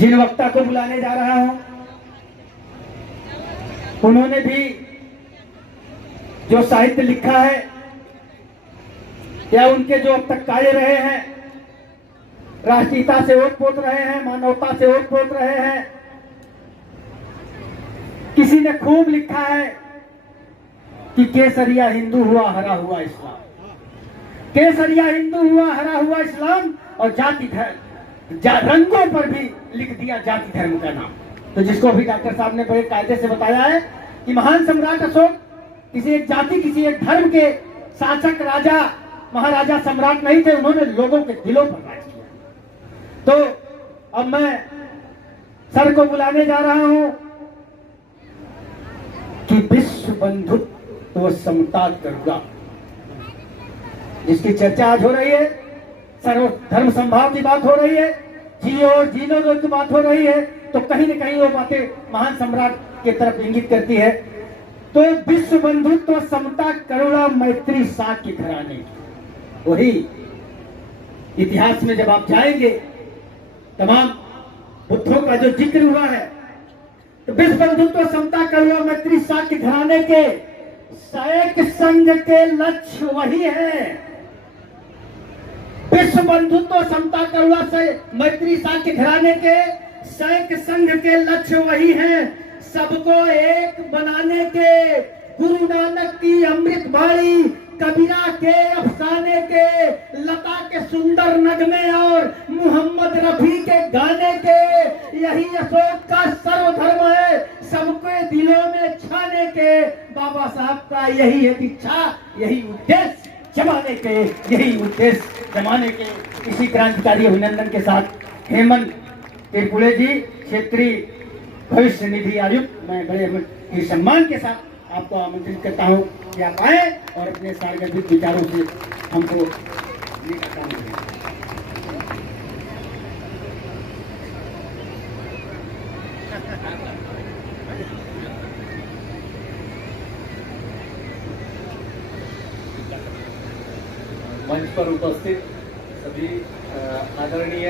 जिन वक्ता को बुलाने जा रहा हूं उन्होंने भी जो साहित्य लिखा है या उनके जो अब तक कार्य रहे हैं, राष्ट्रीयता से ओत-पोत रहे हैं, मानवता से ओत-पोत रहे हैं। किसी ने खूब लिखा है कि केसरिया हिंदू हुआ हरा हुआ इस्लाम, केसरिया हिंदू हुआ हरा हुआ इस्लाम, और जाति धर्म रंगों पर भी लिख दिया जाति धर्म का नाम। तो जिसको भी डॉक्टर साहब ने बड़े कायदे से बताया है कि महान सम्राट अशोक किसी एक जाति, किसी एक धर्म के शासक, राजा, महाराजा, सम्राट नहीं थे, उन्होंने लोगों के दिलों पर राज किया। तो अब मैं सर को बुलाने जा रहा हूं कि विश्व बंधुत्व व समता करूंगा, जिसकी चर्चा आज हो रही है, सर्व धर्म संभाव की बात हो रही है, जियो और जीनो दो की बात हो रही है, तो कहीं न कहीं वो बातें महान सम्राट की तरफ इंगित करती है। तो विश्व बंधुत्व समता करुणा मैत्री साक्य घराने की वही इतिहास में जब आप जाएंगे, तमाम बुद्धों का जो जिक्र हुआ है, तो विश्व बंधुत्व समता करुणा मैत्री साक्य घराने के सैक संघ के लक्ष्य वही है। विश्व बंधुत्व समता करुणा से मैत्री साक्य घराने के सैक संघ के लक्ष्य वही हैं। सबको एक बनाने के गुरु नानक की अमृत बाणी, कबीरा के अफसाने के, लता के सुंदर नगमे और मोहम्मद रफी के गाने के, यही अशोक का सर्वधर्म है, सबके दिलों में छाने के। बाबा साहब का यही है इच्छा, यही उद्देश्य जमाने के, यही उद्देश्य जमाने के। इसी क्रांतिकारी अभिनंदन के साथ हेमंत तिरपुड़े जी, क्षेत्रीय भविष्य निधि आयुक्त, मैं बड़े ही सम्मान के साथ आपको आमंत्रित करता हूं कि आप आए और अपने सार्वजनिक विचारों से हमको काम करें। मंच पर उपस्थित सभी आदरणीय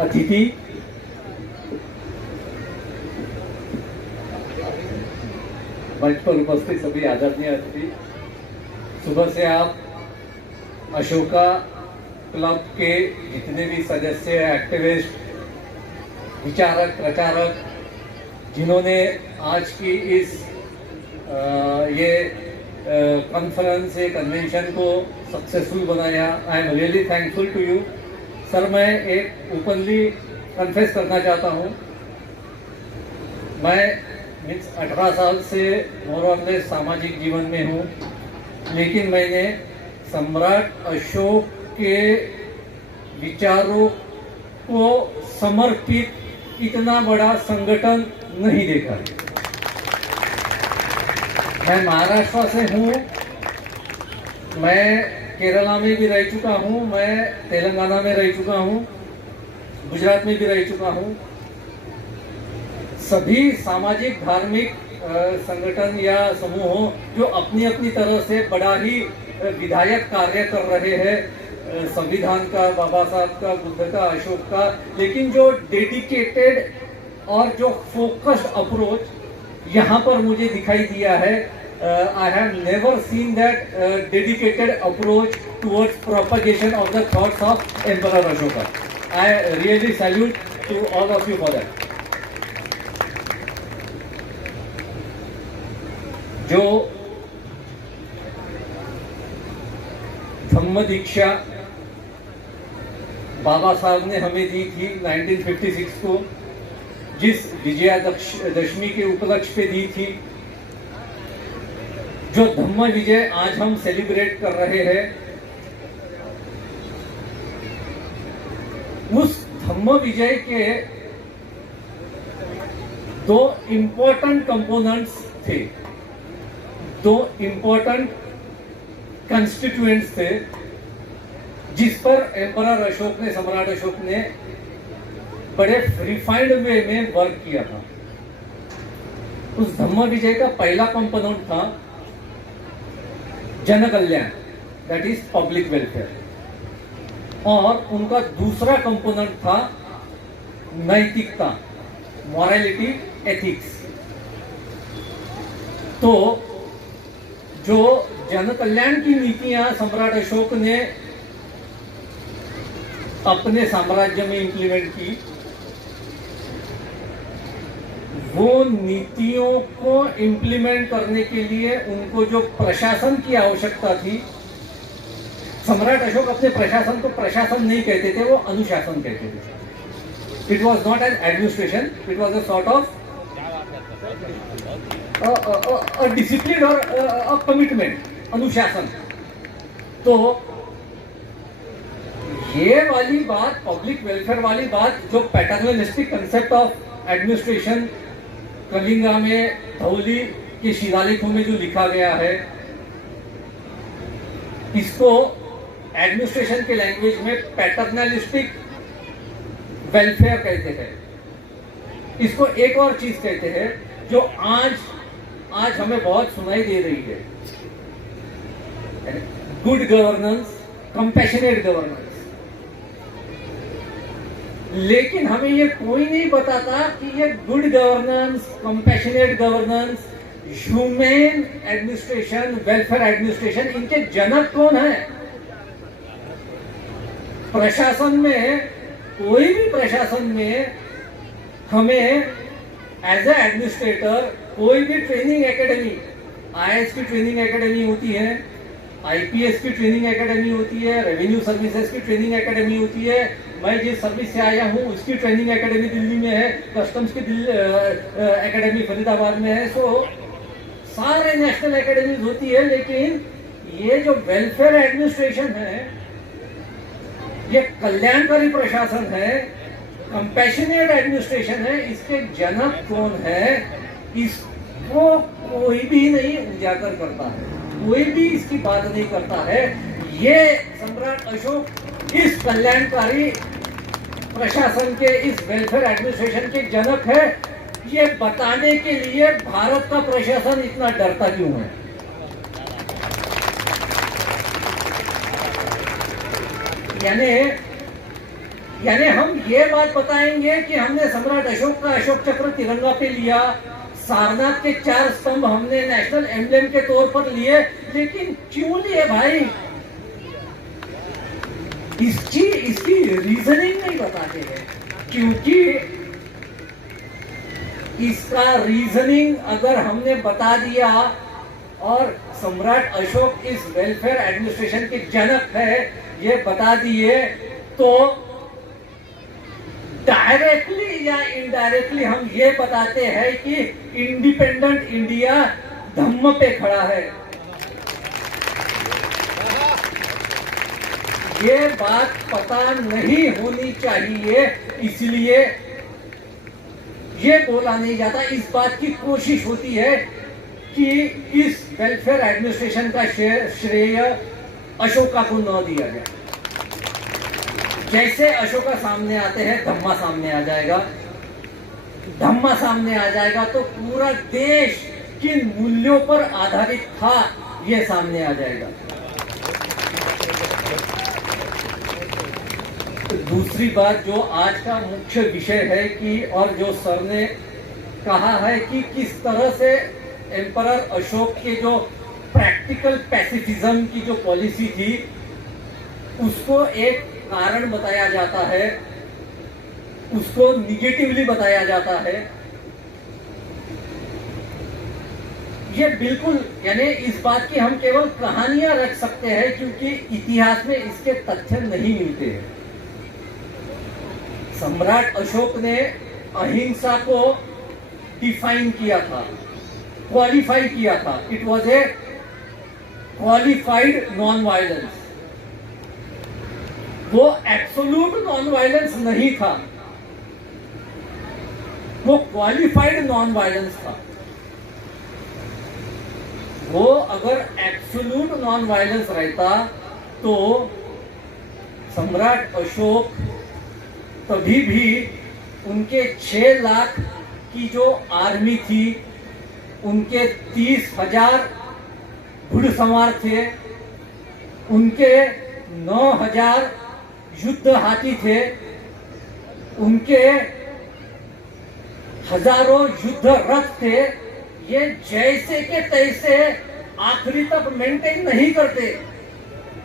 अतिथि, मंच पर उपस्थित सभी आदरणीय अतिथि, सुबह से आप अशोका क्लब के जितने भी सदस्य, एक्टिविस्ट, विचारक, प्रचारक, जिन्होंने आज की इस ये कॉन्फ्रेंस, कन्वेंशन को सक्सेसफुल बनाया, I am really thankful to you sir. मैं एक ओपनली कन्फेस करना चाहता हूँ, मैं 18 साल से मोरलेस सामाजिक जीवन में हूँ, लेकिन मैंने सम्राट अशोक के विचारों को समर्पित इतना बड़ा संगठन नहीं देखा। मैं महाराष्ट्र से हूँ, मैं केरला में भी रह चुका हूँ, मैं तेलंगाना में रह चुका हूँ, गुजरात में भी रह चुका हूँ। सभी सामाजिक धार्मिक संगठन या समूहों जो अपनी अपनी तरह से बड़ा ही विधायक कार्य कर रहे हैं, संविधान का, बाबा साहब का, बुद्ध का, अशोक का, लेकिन जो डेडिकेटेड और जो फोकस्ड अप्रोच यहाँ पर मुझे दिखाई दिया है, I have never seen that dedicated approach towards propagation of the thoughts of Emperor Ashoka. I really salute to all of you for that. जो धम्म दीक्षा बाबा साहब ने हमें दी थी 1956 को, जिस विजयादशमी के उपलक्ष्य पे दी थी, जो धम्म विजय आज हम सेलिब्रेट कर रहे हैं, उस धम्म विजय के दो इम्पोर्टेंट कंपोनेंट्स थे, दो इम्पोर्टेंट कंस्टिट्यूएंट्स थे, जिस पर एम्परर अशोक ने, सम्राट अशोक ने बड़े रिफाइंड वे में वर्क किया था। उस धम्म विजय का पहला कंपोनेंट था जन कल्याण, दैट इज पब्लिक वेलफेयर, और उनका दूसरा कंपोनेंट था नैतिकता, मॉरलिटी, एथिक्स। तो जो जन कल्याण की नीतियां सम्राट अशोक ने अपने साम्राज्य में इंप्लीमेंट की, वो नीतियों को इंप्लीमेंट करने के लिए उनको जो प्रशासन की आवश्यकता थी, सम्राट अशोक अपने प्रशासन को प्रशासन नहीं कहते थे, वो अनुशासन कहते थे। It was not an administration, it was a sort of discipline और कमिटमेंट, अनुशासन। तो ये वाली बात, पब्लिक वेलफेयर वाली बात, जो paternalistic concept of administration Kalinga में धौली के शिलालेखों में जो लिखा गया है, इसको एडमिनिस्ट्रेशन के लैंग्वेज में पैटर्नलिस्टिक वेलफेयर कहते हैं। इसको एक और चीज कहते हैं जो आज हमें बहुत सुनाई दे रही है, गुड गवर्नेंस, कंपैशनेट गवर्नेंस। लेकिन हमें ये कोई नहीं बताता कि ये good governance, compassionate governance, human administration, welfare administration, इनके जनक कौन है। प्रशासन में, कोई भी प्रशासन में हमें एज ए एडमिनिस्ट्रेटर कोई भी ट्रेनिंग एकेडमी, आईएएस की ट्रेनिंग एकेडमी होती है, आईपीएस की ट्रेनिंग एकेडमी होती है, रेवेन्यू सर्विसेज की ट्रेनिंग एकेडमी होती है, मैं जिस सर्विस से आया हूँ उसकी ट्रेनिंग एकेडमी दिल्ली में है, कस्टम्स की एकेडमी फरीदाबाद में है। सो सारे नेशनल एकेडमीज होती है, लेकिन ये जो वेलफेयर एडमिनिस्ट्रेशन है, ये कल्याणकारी प्रशासन है, कंपैशनेट एडमिनिस्ट्रेशन है, इसके जनक कौन है, इसको कोई भी नहीं उजागर करता है, कोई भी इसकी बात नहीं करता है। ये सम्राट अशोक इस कल्याणकारी प्रशासन के, इस वेलफेयर एडमिनिस्ट्रेशन के जनक है। ये बताने के लिए भारत का प्रशासन इतना डरता क्यों है। यानी हम ये बात बताएंगे कि हमने सम्राट अशोक का अशोक चक्र तिरंगा पे लिया, सारनाथ के 4 स्तंभ हमने नेशनल एम्ब्लेम के तौर पर लिए, लेकिन क्यों लिए भाई, इसकी रीजनिंग नहीं बताते हैं। क्योंकि इसका रीजनिंग अगर हमने बता दिया और सम्राट अशोक इस वेलफेयर एडमिनिस्ट्रेशन के जनक है, ये बता दिए, तो डायरेक्टली या इनडायरेक्टली हम ये बताते हैं कि इंडिपेंडेंट इंडिया धम्म पे खड़ा है। ये बात पता नहीं होनी चाहिए, इसलिए ये बोला नहीं जाता। इस बात की कोशिश होती है कि इस वेलफेयर एडमिनिस्ट्रेशन का श्रेय अशोका को न दिया जाए। जैसे अशोका सामने आते हैं, धम्मा सामने आ जाएगा, धम्मा सामने आ जाएगा तो पूरा देश किन मूल्यों पर आधारित था ये सामने आ जाएगा। दूसरी बात जो आज का मुख्य विषय है कि, और जो सर ने कहा है कि किस तरह से एम्परर अशोक के जो प्रैक्टिकल पैसिफिज्म की जो पॉलिसी थी, उसको एक कारण बताया जाता है, उसको निगेटिवली बताया जाता है। ये बिल्कुल, यानी इस बात की हम केवल कहानियां रख सकते हैं, क्योंकि इतिहास में इसके तथ्य नहीं मिलते हैं। सम्राट अशोक ने अहिंसा को डिफाइन किया था, क्वालिफाई किया था। It was a qualified non violence. वो एब्सोल्यूट नॉन वायलेंस नहीं था, वो क्वालिफाइड नॉन वायलेंस था। वो अगर एब्सोल्यूट नॉन वायलेंस रहता तो सम्राट अशोक तभी भी उनके 6 लाख की जो आर्मी थी, उनके 30,000 घुड़सवार थे, उनके 9,000 युद्ध हाथी थे, उनके हजारों युद्ध रथ थे, ये जैसे के तैसे आखिरी तक मेंटेन नहीं करते।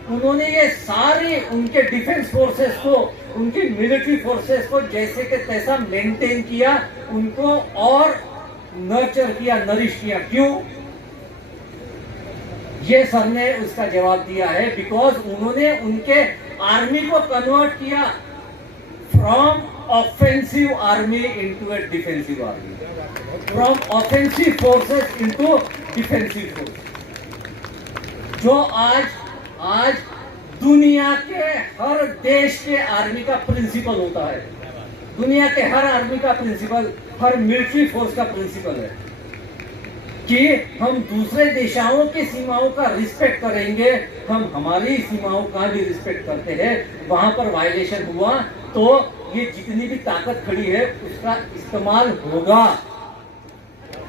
उन्होंने ये सारे उनके डिफेंस फोर्सेस को, उनकी मिलिट्री फोर्सेस को जैसे के तैसा मेंटेन किया, उनको और नर्चर किया, नरिश किया। क्यों? ये सर ने उसका जवाब दिया है, बिकॉज उन्होंने उनके आर्मी को कन्वर्ट किया from offensive army into A defensive army, from offensive forces into defensive forces. जो आज दुनिया के हर देश के आर्मी का प्रिंसिपल होता है, दुनिया के हर आर्मी का प्रिंसिपल, हर मिलिट्री फोर्स का प्रिंसिपल है कि हम दूसरे देशों की सीमाओं का रिस्पेक्ट करेंगे, हम हमारी सीमाओं का भी रिस्पेक्ट करते हैं। वहां पर वायलेशन हुआ तो ये जितनी भी ताकत खड़ी है उसका इस्तेमाल होगा।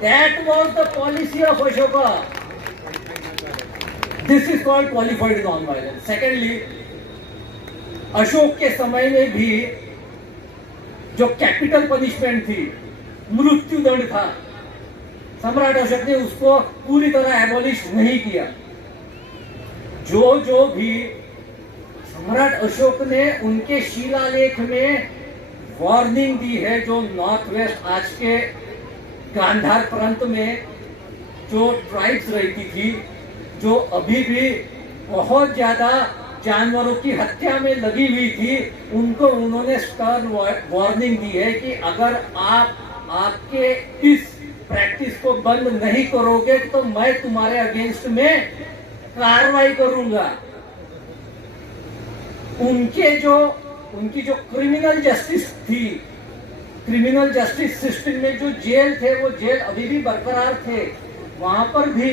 That was the policy of Ashoka. This is called qualified non violence. Secondly, Ashok के समय में भी जो कैपिटल पनिशमेंट थी, मृत्यु दंड था, सम्राट अशोक ने उसको पूरी तरह एबॉलिश नहीं किया। जो भी सम्राट अशोक ने उनके शिलालेख में वार्निंग दी है, जो नॉर्थ वेस्ट आज के गांधार प्रांत में जो ट्राइब्स रहती थी, जो अभी भी बहुत ज्यादा जानवरों की हत्या में लगी हुई थी, उनको उन्होंने स्टर्न वार्निंग दी है कि अगर आप आपके इस प्रैक्टिस को बंद नहीं करोगे तो मैं तुम्हारे अगेंस्ट में कार्रवाई करूंगा। उनकी जो क्रिमिनल जस्टिस थी, क्रिमिनल जस्टिस सिस्टम में जो जेल थे, वो जेल अभी भी बरकरार थे। वहां पर भी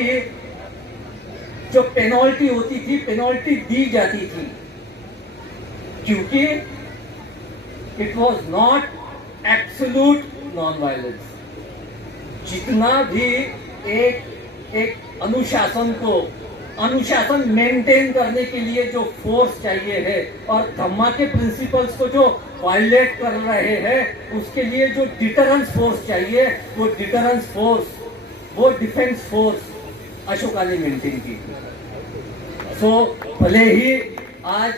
जो पेनल्टी होती थी, पेनल्टी दी जाती थी, क्योंकि it was not absolute non violence. जितना भी एक अनुशासन मेंटेन करने के लिए जो फोर्स चाहिए है, और धम्मा के प्रिंसिपल्स को जो वायलेट कर रहे हैं, उसके लिए जो डिटरेंस फोर्स चाहिए, वो डिटरेंस फोर्स, वो डिफेंस फोर्स अशोका ने मेंटेन की। सो भले ही आज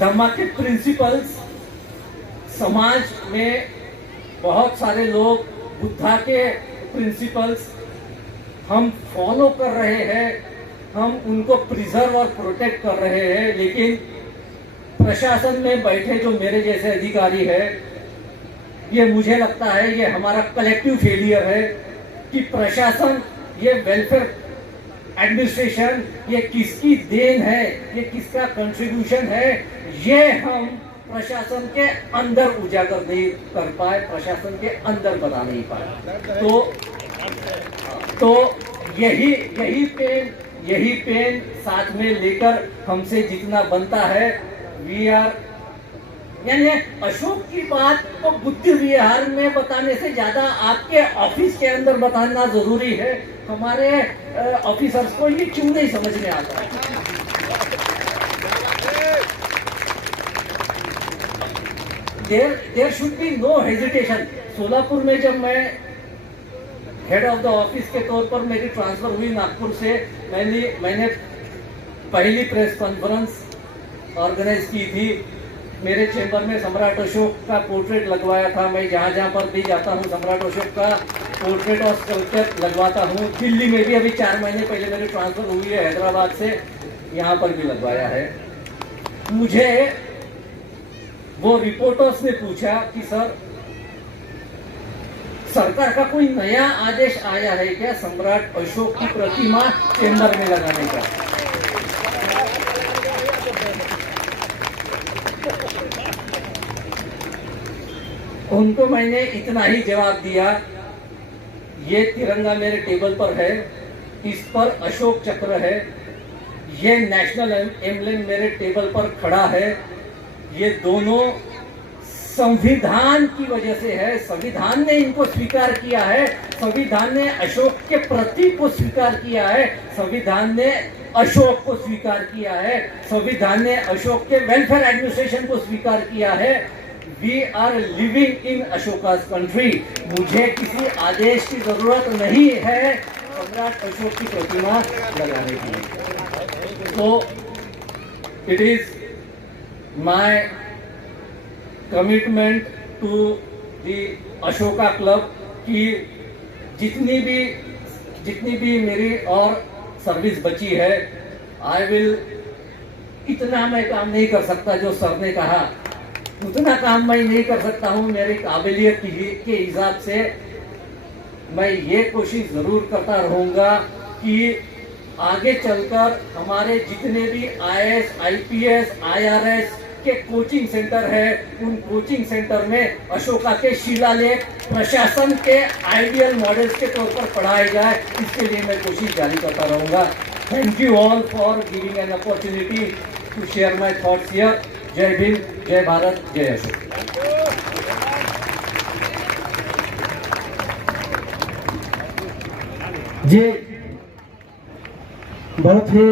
धम्मा के प्रिंसिपल्स समाज में बहुत सारे लोग बुद्धा के प्रिंसिपल्स हम फॉलो कर रहे हैं, हम उनको प्रिजर्व और प्रोटेक्ट कर रहे हैं, लेकिन प्रशासन में बैठे जो मेरे जैसे अधिकारी है, ये मुझे लगता है ये हमारा कलेक्टिव फेलियर है कि प्रशासन, ये वेलफेयर एडमिनिस्ट्रेशन, ये किसकी देन है, ये किसका कंट्रीब्यूशन है, ये हम प्रशासन के अंदर उजागर नहीं कर पाए, प्रशासन के अंदर बना नहीं पाए। तो यही पेन साथ में लेकर हमसे जितना बनता है, वी आर, यानी अशोक की बात को बुद्धि विहार में बताने से ज्यादा आपके ऑफिस के अंदर बताना जरूरी है। हमारे ऑफिसर्स को ये क्यों नहीं समझ में आता है? There should be no hesitation. Solapur में जब मैं हेड ऑफ द ऑफिस के तौर पर मेरी ट्रांसफर हुई नागपुर से, मैंने पहली प्रेस कॉन्फ्रेंस ऑर्गेनाइज की थी। मेरे चेंबर में सम्राट अशोक का पोर्ट्रेट लगवाया था। मैं जहाँ जहाँ पर भी जाता हूँ सम्राट अशोक का पोर्ट्रेट और स्कल्पचर लगवाता हूँ। दिल्ली में भी अभी 4 महीने पहले मेरी ट्रांसफर हुई है हैदराबाद से, यहाँ पर भी लगवाया है। मुझे वो रिपोर्टर्स ने पूछा कि सर, सरकार का कोई नया आदेश आया है क्या सम्राट अशोक की प्रतिमा चेंबर में लगाने का? उनको मैंने इतना ही जवाब दिया, ये तिरंगा मेरे टेबल पर है, इस पर अशोक चक्र है, ये नेशनल एम्ब्लेम मेरे टेबल पर खड़ा है, ये दोनों संविधान की वजह से है। संविधान ने इनको स्वीकार किया है, संविधान ने अशोक के प्रतीक को स्वीकार किया है, संविधान ने अशोक को स्वीकार किया है, संविधान ने अशोक के वेलफेयर एडमिनिस्ट्रेशन को स्वीकार किया है। We are living in Ashoka's country. मुझे किसी आदेश की जरूरत नहीं है सम्राट अशोक की प्रतिमा लगाने की। तो it is my commitment to the Ashoka club कि जितनी भी मेरी और सर्विस बची है, आई विल, इतना मैं काम नहीं कर सकता जो सर ने कहा, उतना काम मैं नहीं कर सकता हूँ मेरी काबिलियत के हिसाब से। मैं ये कोशिश जरूर करता रहूँगा कि आगे चलकर हमारे जितने भी IAS, IPS, IRS के कोचिंग सेंटर है, उन कोचिंग सेंटर में अशोका के शिलालेख प्रशासन के आइडियल मॉडल्स के तौर पर पढ़ाए जाए, इसके लिए मैं कोशिश जारी करता रहूँगा। Thank you all for giving an opportunity to share my thoughts here. जय भीम, जय भारत, जय अशोक। जी बहुत ही